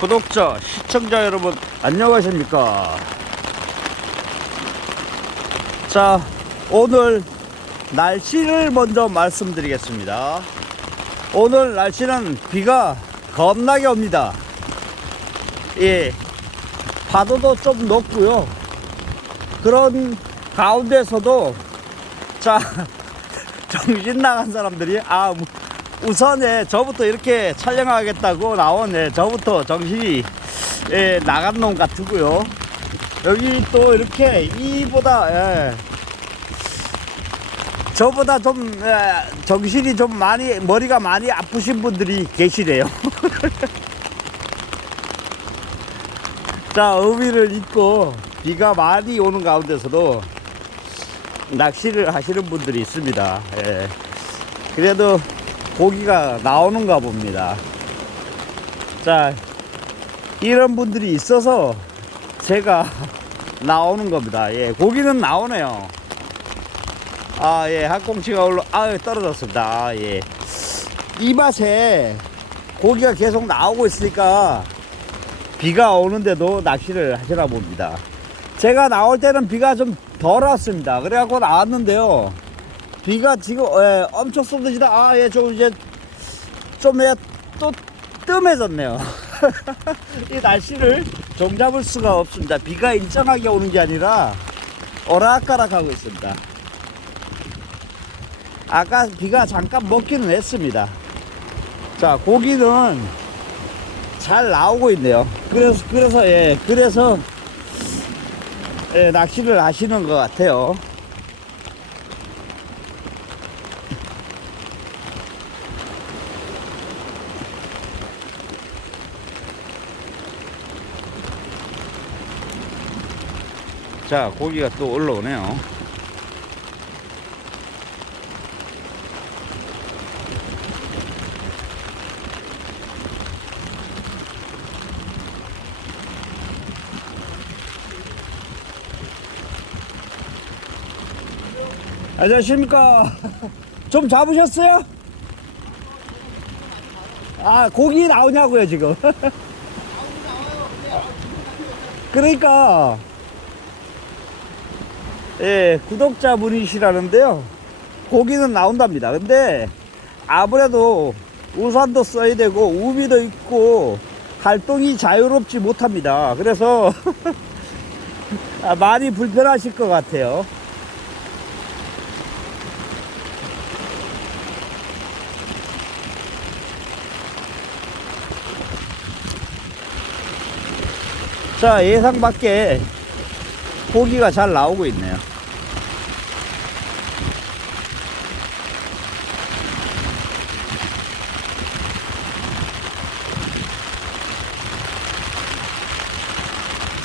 구독자, 시청자 여러분, 안녕하십니까. 자, 오늘 날씨를 먼저 말씀드리겠습니다. 오늘 날씨는 비가 겁나게 옵니다. 예, 파도도 좀 높고요. 그런 가운데서도, 자, 정신 나간 사람들이, 아, 우선에 저부터 이렇게 촬영하겠다고 나오네. 저부터 정신이 예, 나간 놈 같고요. 여기 또 이렇게 이보다 예, 저보다 좀 예, 정신이 좀 많이 머리가 많이 아프신 분들이 계시네요. 자 의미를 잊고 비가 많이 오는 가운데서도 낚시를 하시는 분들이 있습니다. 예. 그래도 고기가 나오는가 봅니다. 자, 이런 분들이 있어서 제가 나오는 겁니다. 예, 고기는 나오네요. 아, 예, 학꽁치가 올라, 아, 떨어졌습니다. 아, 예. 이 맛에 고기가 계속 나오고 있으니까 비가 오는데도 낚시를 하시나 봅니다. 제가 나올 때는 비가 좀 덜 왔습니다. 그래갖고 나왔는데요. 비가 지금 예, 엄청 쏟아지다. 아, 예, 좀 이제 좀 예, 또 뜸해졌네요. 이 날씨를 종잡을 수가 없습니다. 비가 일정하게 오는 게 아니라 오락가락 하고 있습니다. 아까 비가 잠깐 먹기는 했습니다. 자, 고기는 잘 나오고 있네요. 그래서 그래서 예, 그래서 예, 낚시를 하시는 것 같아요. 자, 고기가 또 올라오네요. 안녕하십니까. 좀 잡으셨어요? 아, 고기 나오냐고요, 지금. 그러니까. 예, 구독자분이시라는데요. 고기는 나온답니다. 근데 아무래도 우산도 써야 되고 우비도 있고 활동이 자유롭지 못합니다. 그래서 아, 많이 불편하실 것 같아요. 자, 예상 밖에 고기가 잘 나오고 있네요.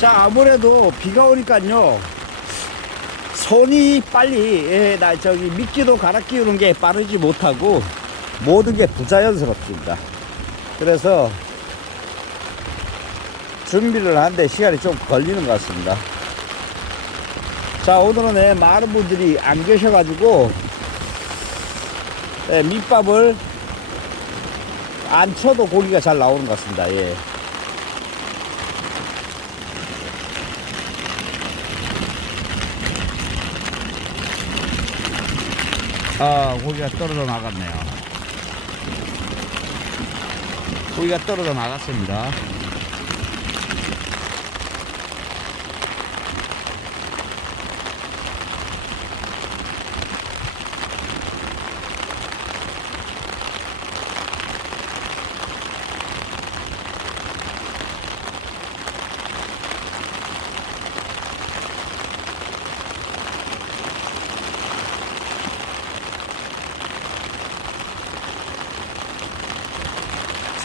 자, 아무래도 비가 오니까요. 손이 빨리, 예, 나 저기 미끼도 갈아 끼우는 게 빠르지 못하고 모든 게 부자연스럽습니다. 그래서 준비를 하는데 시간이 좀 걸리는 것 같습니다. 자, 오늘은 예, 많은 분들이 안 계셔 가지고 예, 밑밥을 안 쳐도 고기가 잘 나오는 것 같습니다. 예. 아, 고기가 떨어져 나갔네요. 고기가 떨어져 나갔습니다.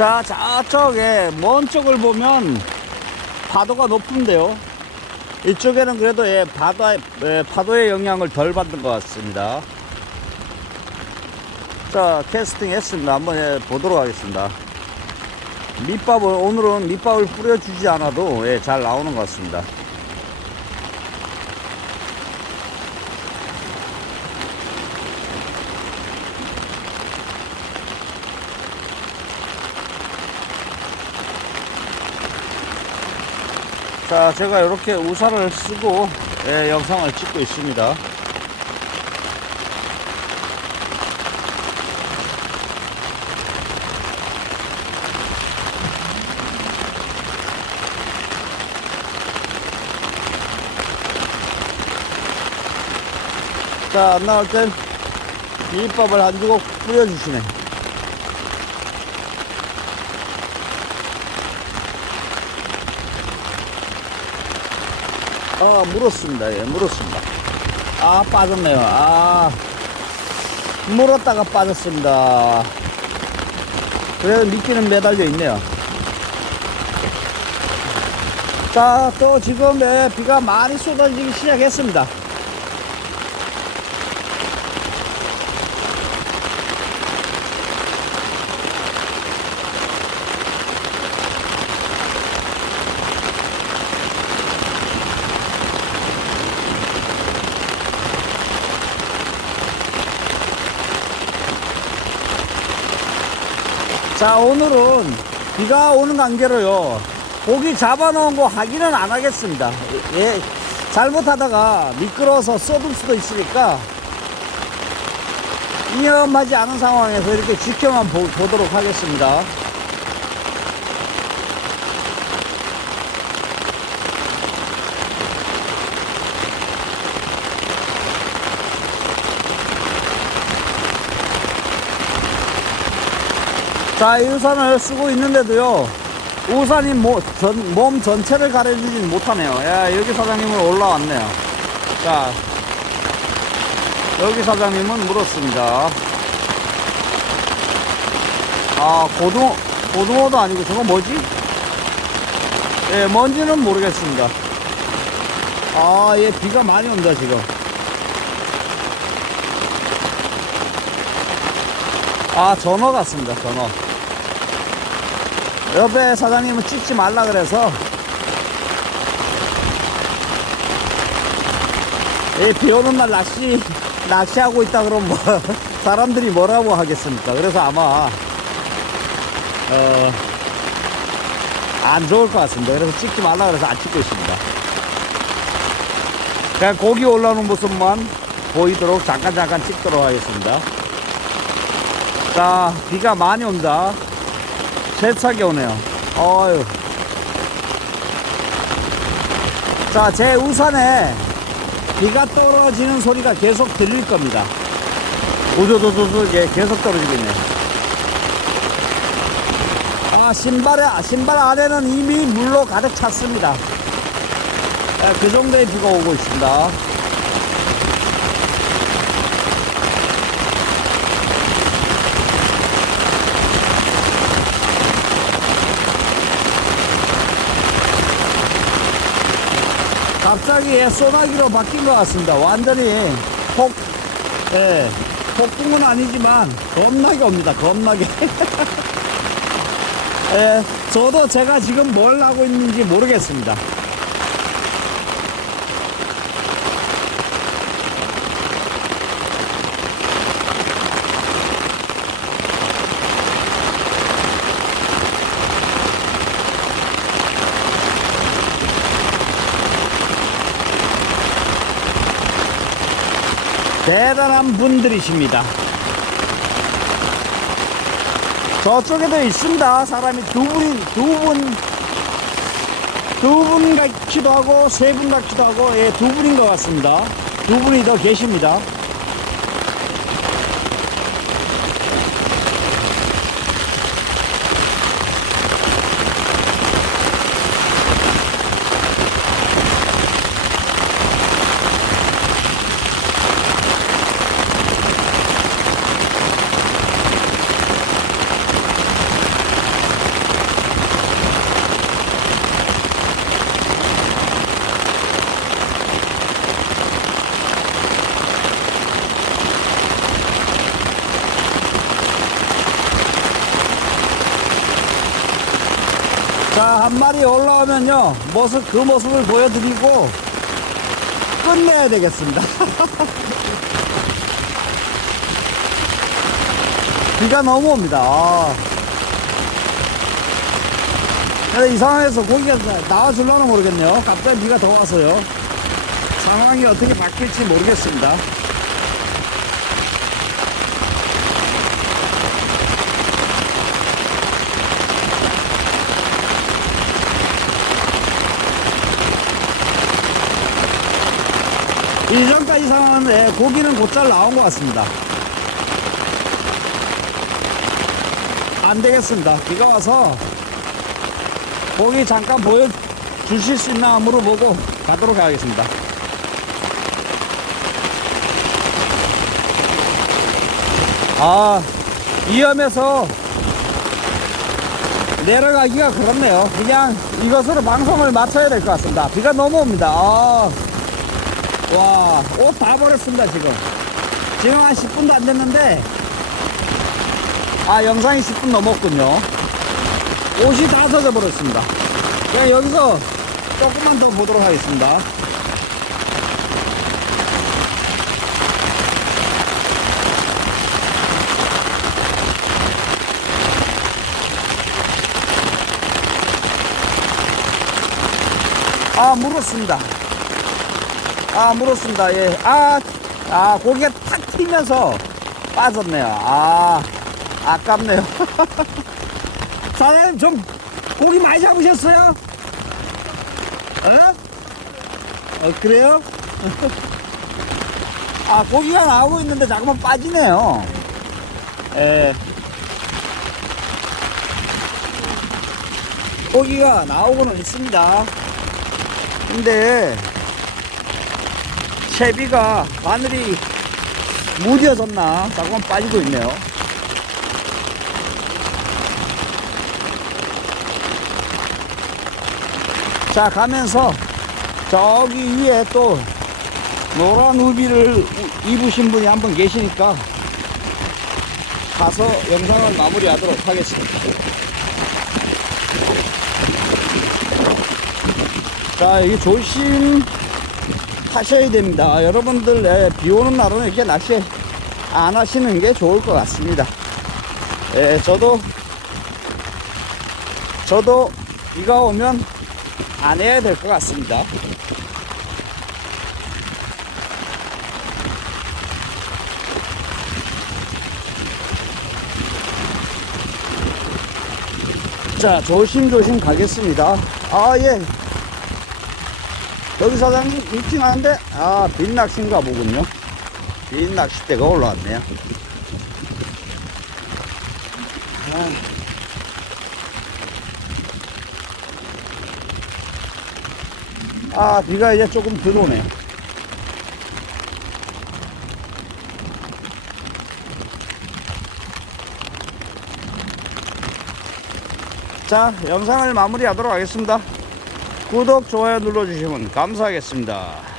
자, 저쪽에 먼 쪽을 보면 파도가 높은데요. 이쪽에는 그래도 예, 바다, 예, 파도의 영향을 덜 받는 것 같습니다. 자, 캐스팅 했습니다. 한번 예, 보도록 하겠습니다. 밑밥을, 오늘은 밑밥을 뿌려주지 않아도 예, 잘 나오는 것 같습니다. 자, 제가 이렇게 우산을 쓰고 예, 영상을 찍고 있습니다. 자, 안 나올 땐 비빔밥을 한 주걱 뿌려주시네. 아, 물었습니다. 예, 물었습니다. 아, 빠졌네요. 아, 물었다가 빠졌습니다. 그래도 미끼는 매달려 있네요. 자, 또 지금 예, 비가 많이 쏟아지기 시작했습니다. 자 오늘은 비가 오는 관계로요. 고기 잡아놓은 거 확인은 안 하겠습니다. 예, 잘못하다가 미끄러워서 쏟을 수도 있으니까 위험하지 않은 상황에서 이렇게 지켜만 보, 보도록 하겠습니다 자, 이 우산을 쓰고 있는데도요, 우산이 모, 전, 몸 전체를 가려주진 못하네요. 야, 여기 사장님은 올라왔네요. 자, 여기 사장님은 물었습니다. 아, 고등어, 고등어도 아니고 저거 뭐지? 예, 뭔지는 모르겠습니다. 아, 얘 비가 많이 온다, 지금. 아, 전어 같습니다, 전어. 옆에 사장님은 찍지 말라 그래서 이비 오는 날 낚시 낚시하고 있다 그러면 뭐 사람들이 뭐라고 하겠습니까? 그래서 아마 어, 안 좋을 것 같습니다. 그래서 찍지 말라 그래서 안 찍고 있습니다. 그냥 고기 올라오는 모습만 보이도록 잠깐 잠깐 찍도록 하겠습니다. 자 비가 많이 온다 세차게 오네요. 어유. 자, 제 우산에 비가 떨어지는 소리가 계속 들릴 겁니다. 우두두두두 이게 계속 떨어지겠네요. 아, 신발에, 신발 안에는 이미 물로 가득 찼습니다. 아, 그 정도의 비가 오고 있습니다. 갑자기 소나기로 바뀐 것 같습니다. 완전히 폭, 예, 폭풍은 아니지만 겁나게 옵니다. 겁나게. 예, 저도 제가 지금 뭘 하고 있는지 모르겠습니다. 대단한 분들이십니다. 저쪽에도 있습니다. 사람이 두 분, 두 분, 두 분 같기도 하고, 세 분 같기도 하고, 예, 두 분인 것 같습니다. 두 분이 더 계십니다. 한 마리 올라오면요, 모습, 그 모습을 보여드리고, 끝내야 되겠습니다. 비가 너무 옵니다. 아. 이 상황에서 고기가 나와줄려나 모르겠네요. 갑자기 비가 더 와서요. 상황이 어떻게 바뀔지 모르겠습니다. 이전까지 상황은 네, 고기는 곧잘 나온 것 같습니다. 안 되겠습니다. 비가 와서 고기 잠깐 보여주실 수 있나 물어보고 가도록 하겠습니다. 아, 위험해서 내려가기가 그렇네요. 그냥 이것으로 방송을 마쳐야 될 것 같습니다. 비가 너무 옵니다. 아, 와, 옷 다 버렸습니다, 지금. 지금 한 10분도 안 됐는데, 아, 영상이 10분 넘었군요. 옷이 다 젖어 버렸습니다. 그냥 여기서 조금만 더 보도록 하겠습니다. 아, 물었습니다. 아, 물었습니다. 예. 아, 아, 고기가 탁 튀면서 빠졌네요. 아, 아깝네요. 사장님, 좀 고기 많이 잡으셨어요? 어? 어, 그래요? 아, 고기가 나오고 있는데 자꾸만 빠지네요. 예. 고기가 나오고는 있습니다. 근데, 채비가 바늘이 무뎌졌나? 자꾸만 빠지고 있네요. 자 가면서 저기 위에 또 노란 우비를 입으신 분이 한 분 계시니까 가서 영상을 마무리하도록 하겠습니다. 자, 이게 조심 하셔야 됩니다. 여러분들 예, 비 오는 날은 이렇게 낚시 안 하시는 게 좋을 것 같습니다. 예, 저도 저도 비가 오면 안 해야 될 것 같습니다. 자, 조심조심 가겠습니다. 아, 예. 여기 사장님 미팅하는데, 아, 빈낚시인가 보군요. 빈낚시대가 올라왔네요. 아, 비가 이제 조금 들어오네. 자, 영상을 마무리하도록 하겠습니다. 구독, 좋아요 눌러주시면 감사하겠습니다.